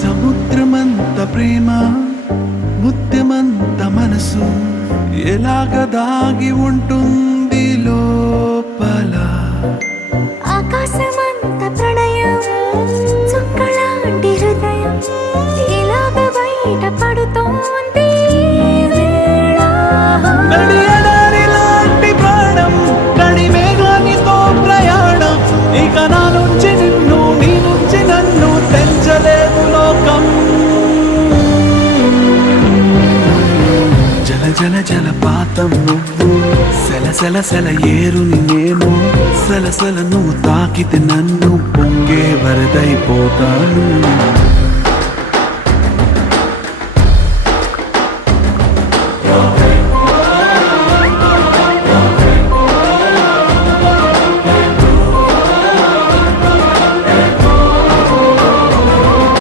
సముద్రమంత ప్రేమ, ముత్యమంత మనసు ఎలాగ దాగి ఉంటుంది లోపల. ఆకాశమంత ప్రణయం, చుక్కలాంటి హృదయం ఇలాగ బయట పడుతోంది వేళ. నడి ఎడారి లాంటి ప్రాణం, నడి మేఘానితో ప్రయాణం, ఇక నా నుంచి నిన్ను, నీ నుంచి నన్ను తెంచలేదు లోకం. జల జల జలపాతం నువ్వు, సెల సెల సెల ఏరుని నేను, సెల సెల నువ్వు తాకితే నన్ను పొంగే వరదైపోతాను.